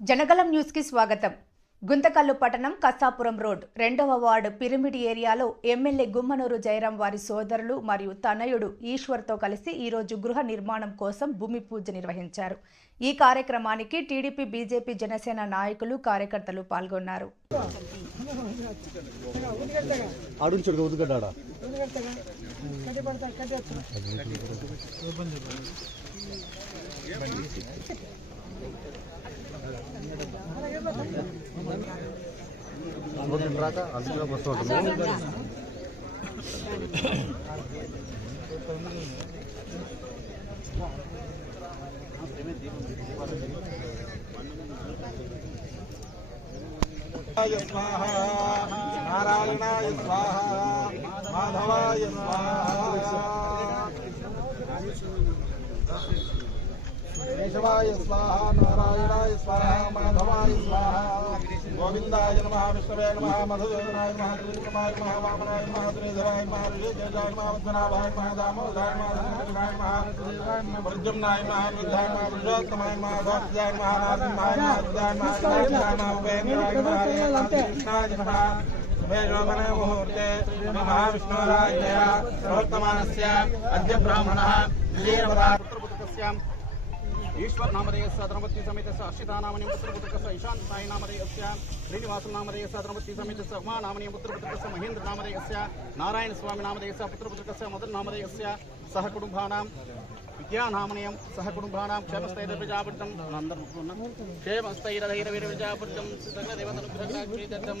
జనగలం న్యూస్కి స్వాగతం. గుంతకల్లు పట్టణం కసాపురం రోడ్ రెండవ వార్డు పిరమిడ్ ఏరియాలో ఎమ్మెల్యే గుమ్మనూరు జయరాం వారి సోదరులు మరియు తనయుడు ఈశ్వర్తో కలిసి ఈరోజు గృహ నిర్మాణం కోసం భూమి పూజ నిర్వహించారు. ఈ కార్యక్రమానికి టీడీపీ బీజేపీ జనసేన నాయకులు కార్యకర్తలు పాల్గొన్నారు. రాక అందుకే వస్తుంటుంది నారాయణాయ స్వాహ మాధవాయ స్వాహ केशवाय स्वाहा, नारायणाय स्वाहा, माधवाय स्वाहा। गोविन्दाय नमः, विष्णवे नमः, मधुसूदनाय नमः, त्रिविक्रमाय नमः, वामनाय नमः श्रीधराय नमः ऋषिकेशाय नमः वत्सनाभाय नमः, दामोदराय नमः धनंजयाय नमः प्रद्युम्नाय नमः, वृद्धाय नमः पुरुषोत्तमाय नमः भक्त्याय नमः, नारसिंहाय नमः हृदयाय नमः शिवाय नमः उपेन्द्राय नमः कृष्णाय नमः मुहूर्ते महाविष्णुराज्ञया प्रवर्तमानस्य अद्य ब्राह्मणः वीरवदापुत्रपुत्रस्याम् ఈశ్వర్ నామధేయస్య ధనపతి సమేతస్య అర్షితానామని పుత్రపుత్రకస్య ఈశాంత్ సాయి నామధేయస్య శ్రీనివాసం నామధేయస్య ధనపతి సమేతస్య ఉమా నామనీయం పుత్రపుత్రకస్య మహేంద్ర నామధేయస్య నారాయణ స్వామి నామధేయస్య పుత్రపుత్రకస్య మదన్ నామధేయస్య సహ కుటుంబానాం విద్యానామనీయం సహ కుటుంబానాం క్షేమస్థైర ప్రజాపృతం అందరం క్షేమస్థైర ప్రజాపృతం సకల దేవతనుగ్రహం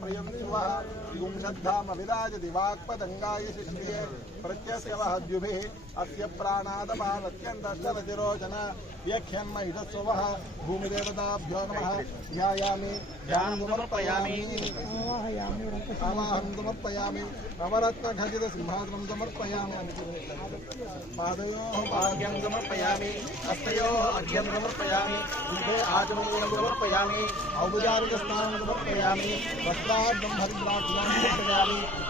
प्रियं शिवः दिगुं श्रद्धाम विराजति वाक्पदङ्गाय शिष्ये द्युभिः अस्य भूमिदेवताभ्यो नमः। ध्यायामि। ध्यानं आवाहं समर्पयामि नवरत्नखचितसिंहासनं समर्पयामि पादयोः भाग्यं समर्पयामि हस्तयोः समर्पयामि समर्पयामि समर्पयामि वस्त्र ब्रह्मा ब्रह्म ब्रह्मा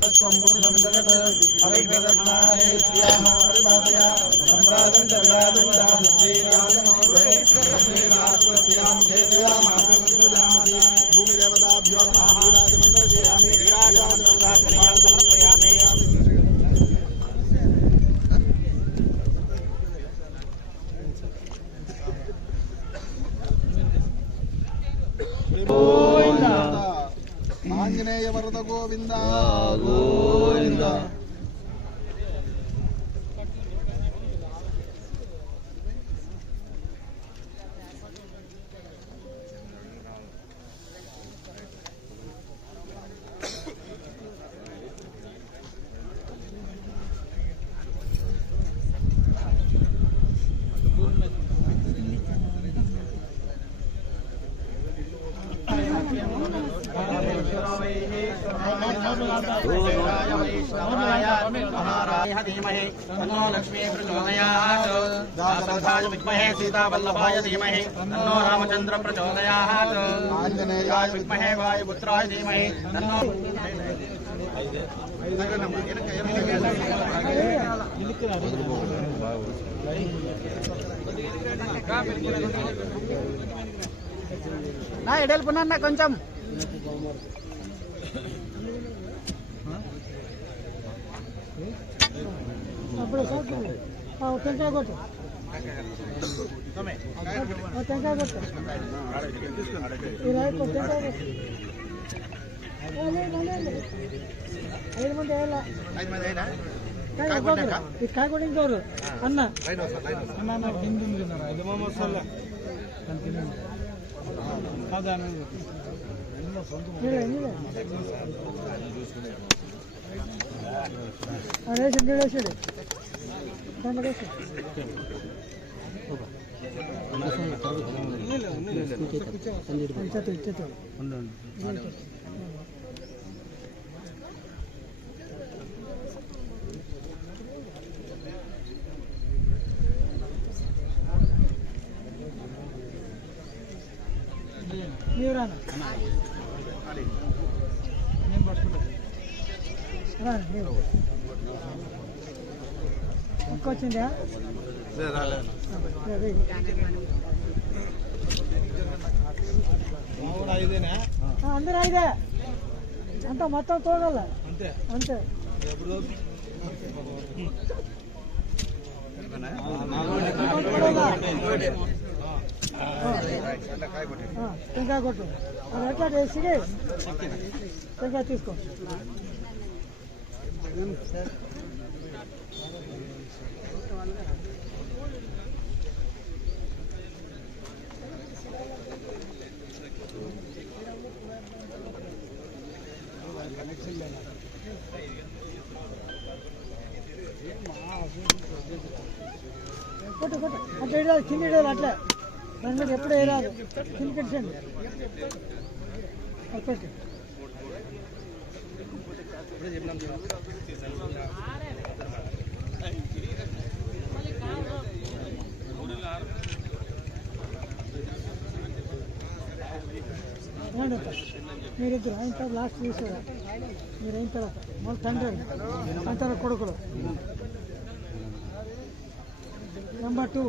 పద్మాలయాం పద్మాం కిం స్వాహాం సుధాం సుధాం ధన్యాం హిరణ్మయీం పుష్టాం విభావరీం అతినించం దీప్తాం వసుధాం వసుధారణీం నమామి కమలాం కాంతాం క్షమాం క్షీరోదం భవాం నానావిధ పరిమళపత్ర పుష్పాక్షితాం సమర్పయామి ధూపం ఓం మనస్పత్యుద్భవే నానాగంధై సుగంధితః ఆగ్రయ సర్వదేవానాం ధూపాయం ప్రతిరక్షితాం ధూపమాఘ్రాపయామి ప్రత్యక్షదీపం ధూమదీపానంతరం దుఃఖాయం సమర్పయామి స్వం పురుషం జగత్ అవిద్యదత్నాయ శ్రియామ పరిభాతయా సంప్రాజం చ విరాజం రామ శ్రీరాజమోదే శ్రీరాశ్వస్యాం ఖేదయామాపి భూమి దేవతాభ్యో నమః విరాజమంతరజయామి విరాజామంతరాకరయాం సమర్పయామి ఆంజనేయ వరద గోవింద గోవింద महाराय धीमहि तन्नो लक्ष्मी प्रचोदयात् दाशरथाय विद्महे सीतावल्लभाय धीमहि तन्नो रामचन्द्र प्रचोदयात् आञ्जनेयाय विद्महे वायुपुत्राय धीमहि तन्नो నా ఎడల్పున్నా కొంచెం అప్పుడు సాకు టెంకాయ కొట్టు. టెంకాయ కొట్టు. ఐదు మంది వేయాల? కాయ కొట్టు. ఇంకోరు అన్న. అన్న అన్న ఇది మా మసాలా. నీళ్ళే, నీళ్ళే. ఆ, వేసాడు నీళ్ళు వేసాడు దాంట్లో ఆ, అందరూ ఐదే అంతా మొత్తం తోగల అంతే అంతే టెంకాయ కొట్టు అది ఎట్లా చేసి టెంకాయ తీసుకో కొట్టు కొట్టు అట్లా ఇడాలి కింద ఇడాలి అట్లా. దాని మీద ఎప్పుడు వేయరాదు కింద పెట్టండి మీరిద్దరు అయిన తర్వాత లాస్ట్ తీసారా మీరు అయిన తర్వాత మళ్ళీ తండ్రి అంటారు కొడుకులు నెంబర్ టూ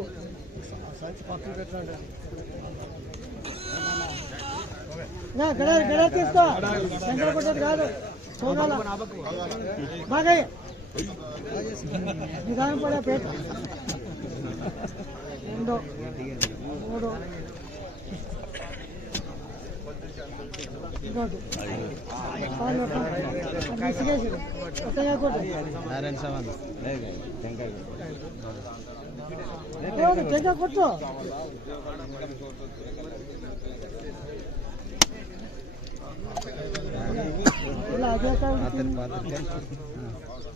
గడారు గడారు గడారి తీసుకో. శంకర కొట్టేది కాదు. బాగా నిదానం పడే పేట. రెండు మూడు. నారాయణ సామాన్ టెంకాయ కొట్టు? ಇಲ್ಲ ಅದೇ ಕಾಲ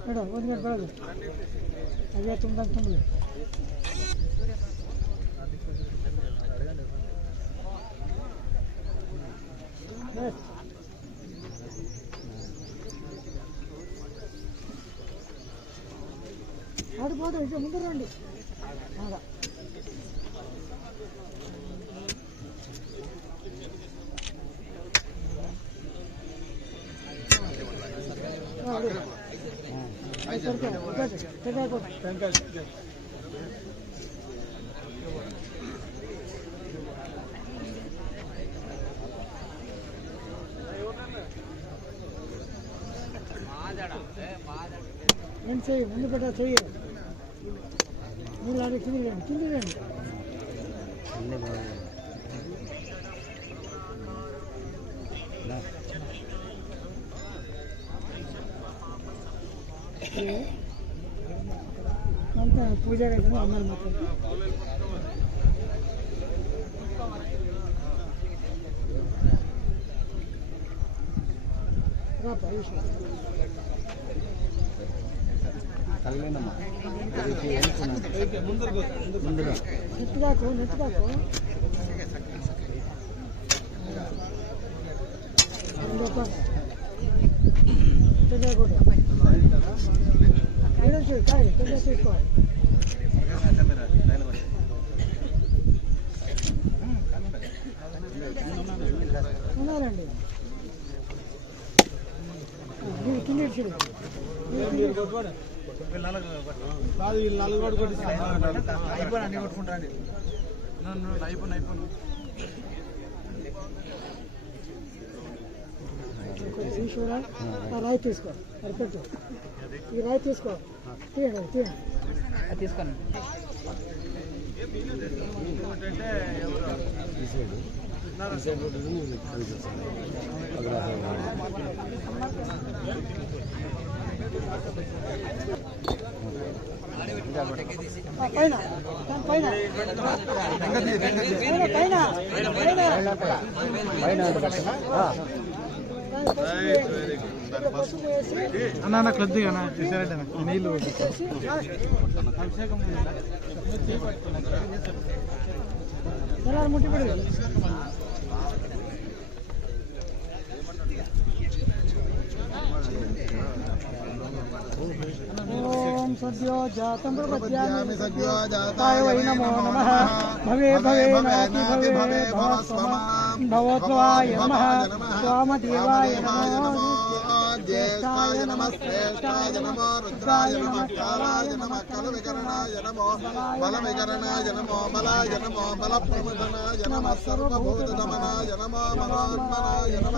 ನೋಡು ಒಂದು ಗಂಟೆ ಬೆಳಗ್ಗೆ ಅದೇ ತುಂಬ ತುಂಬಲಿ ఆడిపోదు ఇంకా ముందు రండి టెంకాయ కొట్టు. ఏం చెయ్యి ముందు పెట్ట చెయ్యి నీళ్ళు ఆడి కింది రండి కింది రండి ఏ? అంతా పూజ కదా అమ్మాయి మాత్రం రాపా ఈశ్వర తగలేనమ్మా ముందుగా నెట్టుదాకు నెట్టుదాకు రెండో పా. వీళ్ళు నలుగురు అయిపోయి అన్ని కొట్టుకుంటారండి. అయిపోయి అయిపోయి ఈశ్వర ఆ రాయి తీసుకో ఈ రాయి తీసుకో. తీయండి తీయండి. తీసుకోండి. ఈ సైడ్ ఈ అన్న కొద్దిగా చూసారంటే నీళ్ళు వేసి ఎలా ॐ सद्यो जातं प्रपद्यामि। सद्यो जाताय वै नमो नमः। भवे भवे नाति भवे भवस्वमा भवत्वाय नमः। स्वामदेवाय नमो। స్వామదేవాయ నమో జ్యేష్ఠాయ నమ శ్రేష్ఠాయ నమో రుద్రాయ నమ కాలాయ నమ కల వికరణాయ నమో బల వికరణాయ నమో బలాయ నమో బల ప్రమదనాయ నమ సర్వభూత దమనాయ నమో మహాత్మనాయ నమ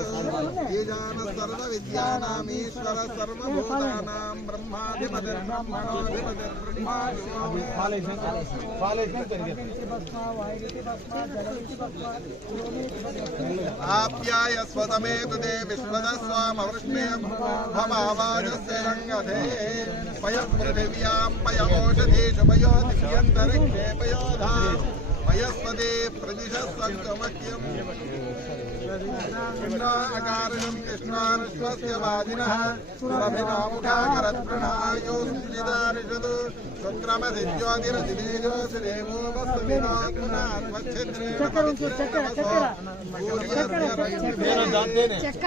बीजान सर्वविद्यानामीश्वर सर्वभूतानां आप्याय स्वतमेतदे विश्वदस्वामवृष्णे भवावाजस्य रङ्गधे पयः पृथिव्यां पयमोषधीषु पयो दिव्यन्तरिक्षे पयोधा ఆప్యాయ స్వతమేతుదే విశ్వదస్వామవృష్ణే భమావాజస్య రంగధే పయ పృథివ్యాం పయ ఓషధీషు పయో దివ్యంతరిక్షే పయోధా పయస్వదే ప్రదిశ సంగమక్యం కృష్ణాకారణం కృష్ణానుష్వస్య వాదినః సురభినాముఖాకరత్ప్రణాయోస్త్రిదారిషదు శుక్రమసిజ్యోతిరసిదేజోసిదేవో వస్తువినాత్మచ్ఛిద్రే చక్కెర ఉంచు చక్కెర చక్కెర చక్కెర చక్కెర చక్కెర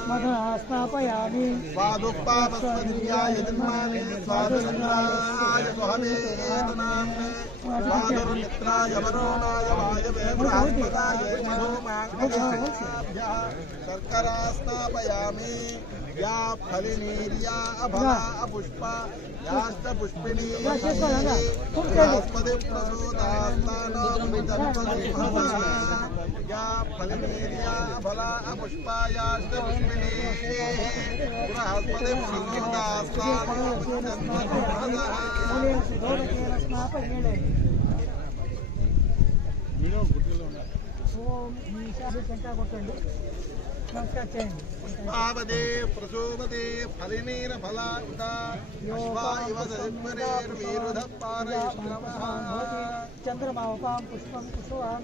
తేనె ఆత్మచ్ఛిద్రేణ పవిత్రేణ మనో తేనె తేనె మధుమాతారదాయతే మధుకరసిద్ధమః ఆద్యేర్న సత్యోరి మధులక్ష్మణుర్వతి మధుమత్మార్యవగోణజః మధుజ్యోరస్రత్తునా యా ఫలినీర్యా అభలా అపుష్ప యాశ్చ పుష్పిణీ బృహస్పతి ప్రసూతాస్తానోమితన్మధుమహः యా ఫలినీర్యా అభలా అపుష్పాయాశ్చ పుష్పిణీ బృహస్పతి ప్రసూతాస్తానోమితన్మధుమహः గౌరవేణ స్నాపయేడే ఓం ఈశాన్య శంకా కొట్టండి. పావదే ప్రసోమదే ఫలినీర ఫలాయుత చంద్రమావపాం పుష్పం కుశవాం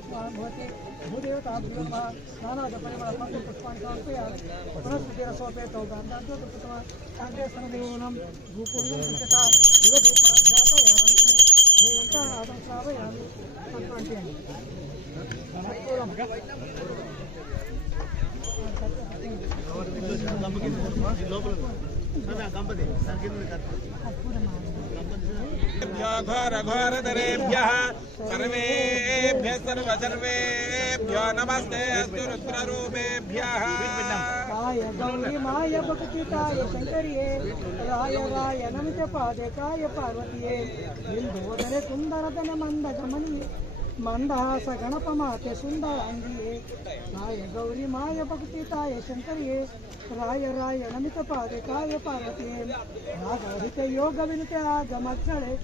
స్వాం భవతి భూదేవతాభ్యో నమః నానాజపరిమళ పుష్పాన్ని సమర్పయామి పునఃస్మృతిరసోపేతో గాంధాంతో కృతమ కాంగ్రేసనదేవనం భూపుణ్యం పుచ్చట యువధూపాధ్యాపయామి దేవంతానాదం శ్రావయామి సంక్రాంతి घोरघोरतरेभ्यः सर्वेभ्यः सर्वसर्वेभ्यो नमस्ते अस्तु रुद्ररूपेभ्यः। काय गौरी माय काय पार्वतीये बिन्दोदरे सुन्दरतन मंदहास गणपमाते सुंदर अंगीये नाय गौरी माय भक्ति ताय शंकरिये राय राय नमित पादे काय पार्वती। राग रहित योग विनते आग मज्जले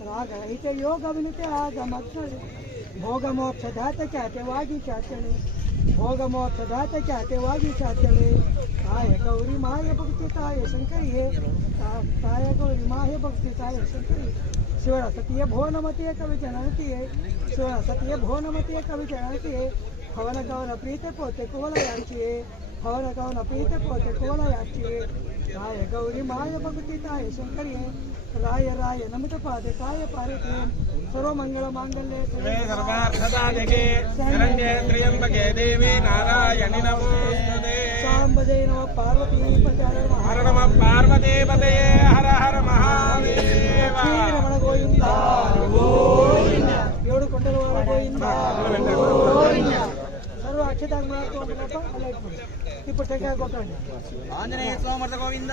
राग रहित योग विनते आग मज्जले भोग मोक्ष दात चाते वागी चाचले। भोग मोक्ष दात चाते वागी चाचले। ताय गौरी माय भक्ति ताय शंकरिये ताय गौरी माय भक्ति ताय शंकर शिवरासती है भवन मती है कवि जनती है। शिवरासती है भवन मती है शिवरासतीय भुवनमतीय है। हवन गवन प्रीते पोते कुवल याचिए हवन गवन प्रीते पोते कुवल याचिए राय गौरी माय भगवती ताय शंकरी राय राय नमित पादे काय पारिते सर्व मंगल मांगल्ये शिवे सर्वार्थदा जगे शरण्ये त्र्यंबके देवी नारायणि नमोस्तुते। सांबदे नमः पार्वती पते हर नम पार्वती पते हर हर महादेव। ఏడు కొండల వాడ సర్వ అక్షతాలు ఇప్పుడు ఇప్పుడు టెంకాయ కొట్టండి ఆంజనేయ స్వామి గోవింద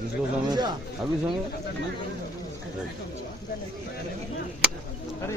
इसको समय अभी समय अरे